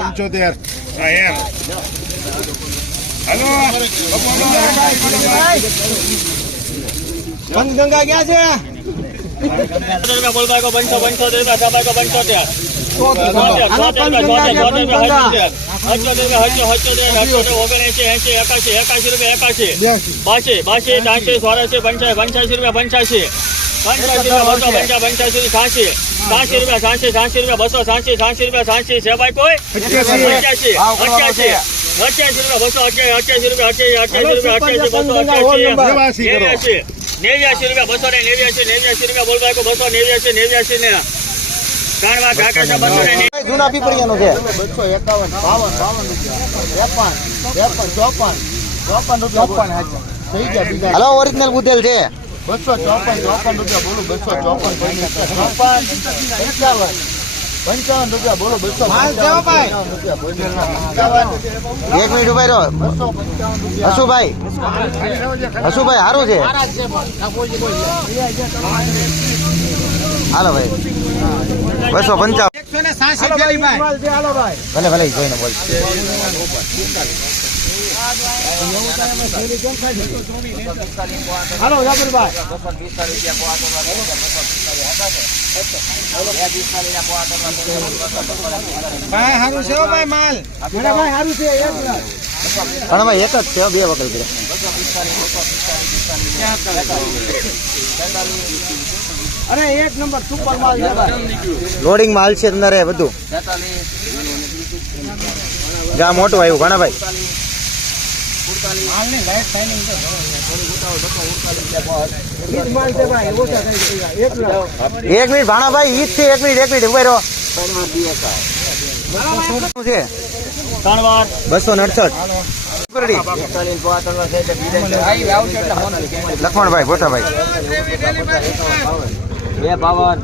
પંચોતેર. એમ. હલો. પંચગંગા ક્યાં છે પંચાસી રૂપિયા પંચાસી પંચાસી રૂપિયા પંચાસી છ્યાસી રૂપિયા છ્યાસી છ્યાસી રૂપિયા બસો છ્યાસી છ્યાસી રૂપિયા છ્યાસી છે ભાઈ કોઈ અઠ્યાસી અઠ્યાસી અઠ્યાસી રૂપિયા બસો અઠ્યાસી અઠ્યાસી રૂપિયા અઠ્યાસી અઠ્યાસી રૂપિયા બસો અઠ્યાસી નેવ્યાસી રૂપિયા બસો ને નેવ્યાસી નેવ્યાસી રૂપિયા બોલબાઈ બસો નેવ્યાસી નેવ્યાસી ને જૂના પીપળિયાનું છે બસો એકાવન બાવન બાવન રૂપિયા ત્રેપન ત્રેપન ચોપન ચોપન રૂપિયા થઈ ગયા હલો ઓરિજિનલ બુધેલ છે બસો ચોપન ચોપન રૂપિયા બોલો બસો ચોપન ચોપન. પંચાવન પંચાવન રૂપિયા બોલો બસો એક મિનિટ ઊભા રહ્યો હસુભાઈ. હસુભાઈ સારું છે. હાલો ભાઈ. બસો પંચાવન. ભલે ભલે જોઈને બોલ. પણ ભાઈ એક જ છે બે વખત અરે એક નંબર સુપર માલ છે લોડિંગ માલ છે અંદર એ બધું. જા મોટું આવ્યું ઘણા ભાઈ. એક મિનિટ ભાણાભાઈ ભાઈ જ છે એક મિનિટ એક મિનિટ ઊભા રહ્યો શું છે? બસો અડસઠ. લક્ષ્મણભાઈ ગોઠાભાઈ બે બાવન.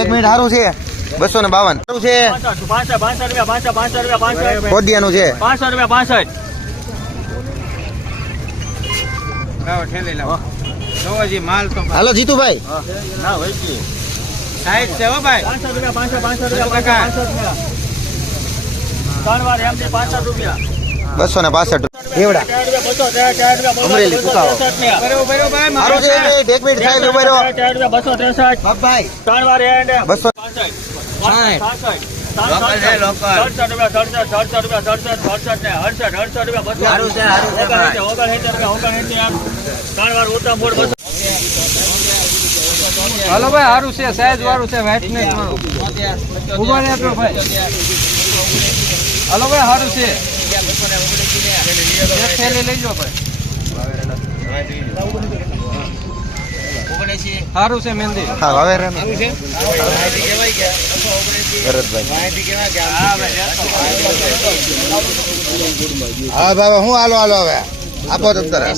એક મિનિટ સારું છે. બસો ને બાવન. સારું છે. પાંસઠ પાંસઠ રૂપિયા પાંસઠ રૂપિયા પાંસઠ કોદિયાનું છે પાંસઠ રૂપિયા પાંચસો હાલો જીતુભાઈ. રૂપિયા પાંસઠ પાંચસો રૂપિયા ત્રણ વાર એમથી પાંસઠ રૂપિયા બસો ને પાસઠ. દેવડા અમરેલી, કુકાઓ. છે એક મિનિટ, સાહેબ ઊભો રહ્યો બસો ત્રેસઠ. ભાઈ. ત્રણ વાર એન્ડ બસો ને હાલો ભાઈ સારું છે સાઈઝ વાળું છે વેટ ને ઊભા તો ભાઈ. હલો ભાઈ સારું છે. એક થેલી લઈ લો ભાઈ સારું છે મહેંદી હા હવે રે કે હા બાબા હું હાલો હાલો હવે. આપો તમ તારે.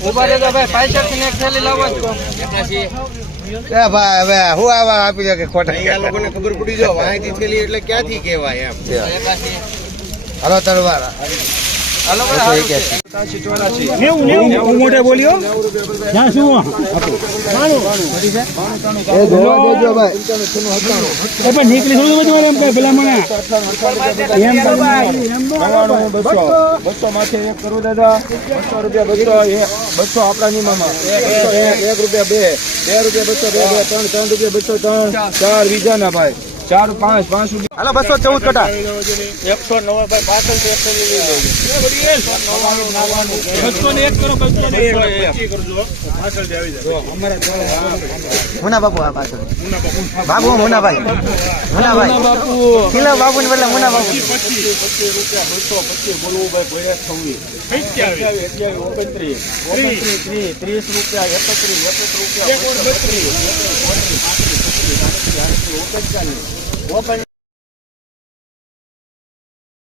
ઊભા રહે ભાઈ પાછળથી એક થેલી લાવો છો એ ભાઈ હવે હું આવા આપી દે કે ખોટા લોકોને ખબર પડી જો માહિતી થયેલી એટલે ક્યાંથી કહેવાય એમ. હાલો તરવાર બસો. માંથી એક કરું દાદા. બસો રૂપિયા બસો બસો આપણા નિયમમાં. બસો એક એક રૂપિયા બે. બે રૂપિયા બસો બે બે ત્રણ ત્રણ રૂપિયા બસો ત્રણ. ચાર. બીજાના ભાઈ. ચાર પાંચ પાંચ સુધી હાલો બસો ચૌદ કટા એકસો નવ ભાઈ પાછળ એકસો મુના બાપુ આ પાછળ બાબુ મુનાભાઈ મુનાભાઈ બાપુ કિલો બાપુ ને બદલે મુના બાપુ ત્રીસ રૂપિયા એકત્રીસ એકત્રીસ રૂપિયા open